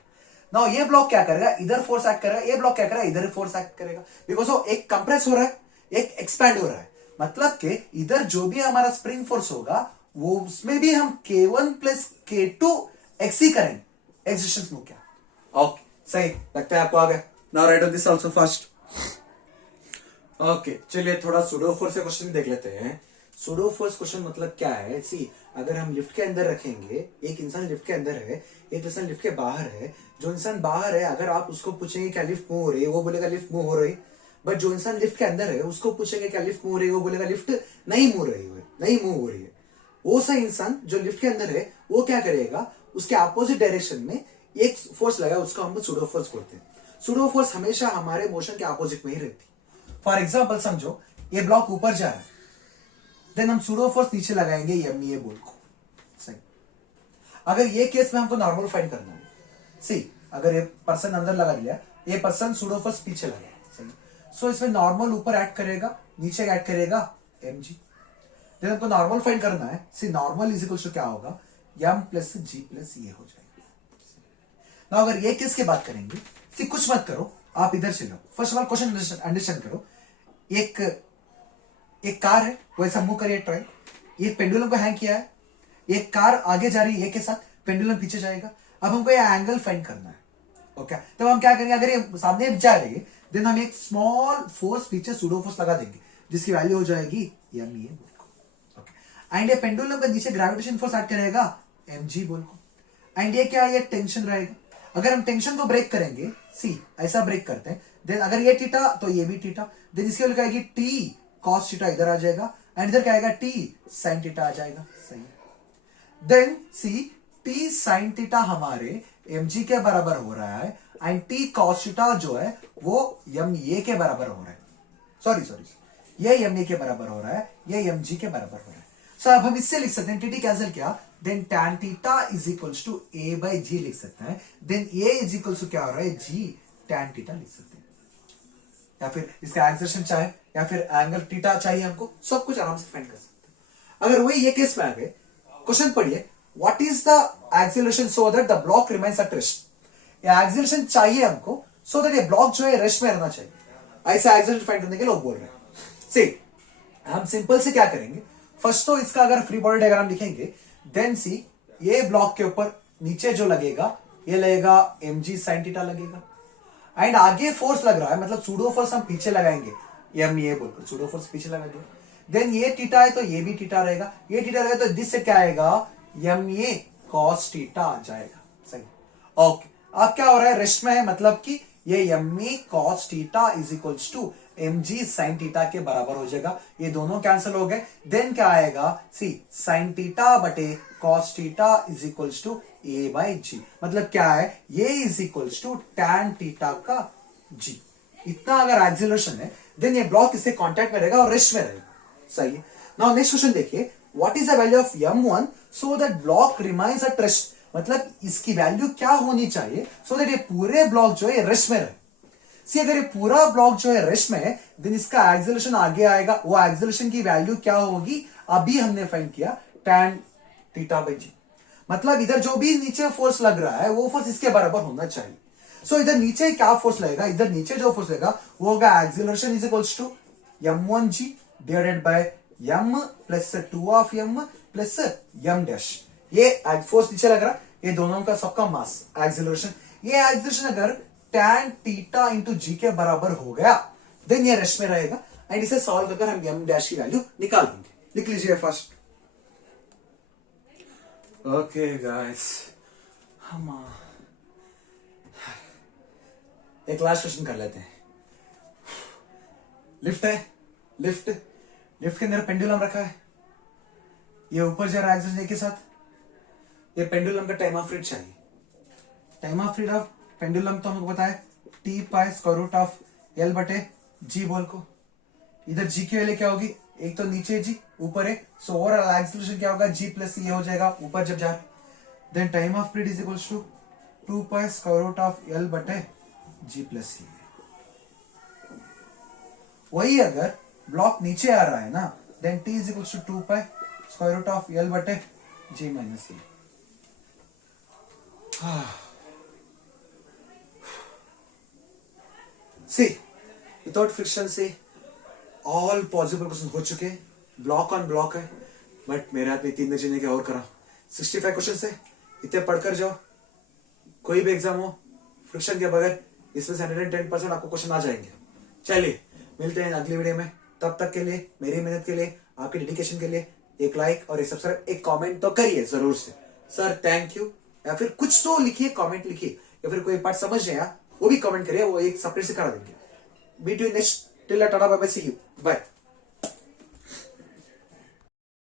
नाउ ये ब्लॉक क्या करेगा, इधर फोर्स एक्ट करेगा, ये ब्लॉक क्या करेगा, इधर फोर्स एक्ट करेगा, बिकॉज वो एक कंप्रेस हो रहा है, एक एक्सपैंड हो रहा है, मतलब कि इधर जो भी हमारा स्प्रिंग फोर्स होगा वो उसमें भी हम k1 प्लस k2 एक्स ही करेंगे, एक्सिस्टेंस मूव किया। ओके सही, लगता है आपको आ गया। Now right on this also first. Okay चलिए थोड़ा सूडो फोर्स से क्वेश्चन देख लेते हैं। सूडो फोर्स क्वेश्चन मतलब क्या है, सी अगर हम लिफ्ट के अंदर रखेंगे, एक इंसान लिफ्ट के अंदर है, एक इंसान लिफ्ट के बाहर है, जो इंसान बाहर है अगर आप उसको पूछेंगे क्या लिफ्ट मूव हो रही है, वो बोलेगा लिफ्ट मूव हो रही, बट जो इंसान लिफ्ट के अंदर है उसको पूछेंगे क्या लिफ्ट मूव हो रही है, वो बोलेगा लिफ्ट नहीं मूव रही है, नहीं मूव हो रही है। वो सा इंसान जो लिफ्ट के अंदर है वो क्या करेगा, उसके अपोजिट डायरेक्शन में एक फोर्स लगा, उसको हम सूडो फोर्स बोलते हैं। सूडो फोर्स हमेशा हमारे मोशन के अपोजिट में ही रहती है। फॉर एग्जाम्पल समझो ये ब्लॉक ऊपर जा रहा है, देन हम सूडो फोर्स नीचे लगाएंगे एमईए बोल को, सही। अगर ये केस में हमको नॉर्मल फाइंड करना है, सी अगर ये पर्सन अंदर लगा लिया, ये पर्सन सूडो फोर्स पीछे लगा, सही। सो इसमें नॉर्मल ऊपर ऐड करेगा, नीचे ऐड करेगा mg, देन हमको नॉर्मल फाइंड करना है, सी नॉर्मल इज इक्वल टू क्या होगा m प्लस g प्लस ये हो जाएगा। ना अगर ये केस की बात करेंगे, सी कुछ मत करो, आप इधर चलो, first of all question understand करो। एक कार है, वो ऐसा मूव करिए ट्राई, ये पेंडुलम को हैंग किया है, एक कार आगे जा रही है, ये के साथ पेंडुलम पीछे जाएगा। अब हमको ये एंगल फाइंड करना है, ओके। तब हम क्या करेंगे, अगर ये सामने जा रही है, देन हम एक स्मॉल फोर्स पीछे सूडो फोर्स लगा देंगे, जिसकी वैल्यू हो जाएगी एमईए बोल को, ओके। एंड ये पेंडुलम के नीचे ग्रेविटेशन फोर्स ऐड करेगा mg बोल को, एंड ये क्या, ये टेंशन रहेगा। अगर हम टेंशन को ब्रेक करेंगे, सी ऐसा ब्रेक करते हैं, देन अगर ये टीटा तो ये भी टीटा, देन इसकी वैल्यू क्या आएगी टी कॉस टीटा इधर आ जाएगा, एंड इधर क्या आएगा टी साइन टीटा आ जाएगा, सही। Then see T sine theta हमारे mg के बराबर हो रहा है, एंड टी कॉस टीटा जो है वो ma के बराबर हो रहा है, सॉरी ये ma के बराबर हो रहा है, ये mg के बराबर हो रहा है। सो अब हम इससे लिख सकते हैं, टी कैंसिल किया, then tan theta is equals to a by g लिख सकते हैं, देन a इज इक्वल्स टू क्या हो रहा है g tan थीटा लिख सकते हैं, या फिर इसका एक्सेलरेशन चाहे या फिर एंगल थीटा चाहिए हमको, सब कुछ आराम से फाइंड कर सकते हैं। अगर वही ये केस में आ गए, क्वेश्चन पढ़िए, what is the acceleration so that the block remains at rest. ये एक्सेलरेशन चाहिए हमको सो दैट ये ब्लॉक जो है रेस्ट में रहना चाहिए, ऐसा एक्सेलरेशन फाइंड करने के लिए लोग बोल रहे हैं। सी हम सिंपल से क्या करेंगे, फर्स्ट तो इसका अगर फ्री बॉडी डायग्राम लिखेंगे, देन सी ये ब्लॉक के ऊपर नीचे जो लगेगा ये लगेगा mg sin थीटा लगेगा, एंड आगे फोर्स लग रहा है, मतलब सूडो फोर्स हम पीछे लगाएंगे, एमईए बोलकर सूडो फोर्स पीछे लगाएंगे, देन ये थीटा है तो ये भी थीटा रहेगा, ये थीटा रहेगा तो दिस से क्या आएगा एमईए cos थीटा आ जाएगा, सही। ओके, अब क्या हो रहा है, रेस्ट में है, मतलब कि ये M cos theta is equals to M G sine theta के बराबर हो जाएगा। ये दोनों कैंसिल हो गए। देन क्या आएगा, सी साइन थीटा बटे cos theta is equals to A by जी। मतलब क्या है, ये is equals to tan theta का जी। इतना अगर एक्सिलरेशन है देन ये ब्लॉक इससे कांटेक्ट में रहेगा और रेस्ट में रहेगा। सही है। नाउ नेक्स्ट क्वेश्चन देखिए, what is the value of m1 so that block remains at rest. मतलब इसकी वैल्यू क्या होनी चाहिए सो दैट ये पूरे ब्लॉक जो है रेस्ट में रहे। सी अगर ये पूरा ब्लॉक जो है रेस्ट में है देन इसका एक्सिलरेशन आगे आएगा। वो एक्सिलरेशन की वैल्यू क्या होगी, अभी हमने फाइंड किया, tan थीटा बाई जी। मतलब इधर जो भी नीचे फोर्स लग रहा है वो फोर्स इसके बराबर होना चाहिए। सो इधर नीचे क्या फोर्स लगेगा, इधर नीचे जो फोर्स लगेगा वो होगा acceleration is equals to m1g divided by m plus 2 of m plus m dash. ये फोर्स नीचे लग रहा है, ये दोनों का सबका मास एक्सिलरेशन। ये एक्सिलरेशन अगर tan थीटा इंटू जी के बराबर हो गया देन ये रेस्ट में रहेगा एंड इसे सॉल्व कर हम m डैश की वैल्यू निकाल देंगे। लिख लीजिए फर्स्ट। ओके गाइस, हम एक लास्ट क्वेश्चन कर लेते हैं। लिफ्ट है, लिफ्ट के अंदर पेंडुलम रखा है, ये ऊपर जा रहा है एक्सिस के साथ। ये पेंडुलम का टाइम ऑफ फ्रीड चाहिए। Time of period of pendulum तो हमको पता है T pi square root of L बटे जी बोल को। इधर जी की वैल्यू क्या होगी, एक तो नीचे जी ऊपर है, सो ओवरऑल एक्सीलरेशन क्या होगा, जी प्लस ये हो जाएगा ऊपर जब जा। Then time of period is equals to 2 pi square root of L बटे जी प्लस ई। वही अगर ब्लॉक नीचे आ रहा है ना then T is equals to 2 pi square root of L बटे G minus E. See without friction से all possible question हो चुके हैं, ब्लॉक ऑन ब्लॉक है, बट मेरे हाथ में 3 बचने के और करा 65 क्वेश्चन है, इतने पढ़कर जाओ। कोई भी एग्जाम हो फ्रिक्शन के बगैर इसमें से 110% आपको क्वेश्चन आ जाएंगे। चलिए मिलते हैं अगली वीडियो में, तब तक के लिए मेरी मेहनत के लिए, आपके डेडिकेशन के लिए एक लाइक और एक सब्सक्राइब, एक कमेंट तो करिए जरूर से, सर थैंक यू, या फिर कुछ तो लिखिए, कमेंट लिखिए, या फिर कोई पार्ट समझ नहीं आया वो भी कमेंट करिए, वो एक सेपरेट से करा देंगे। मीट यू नेक्स्ट, टिल टाटा bye bye, see you bye.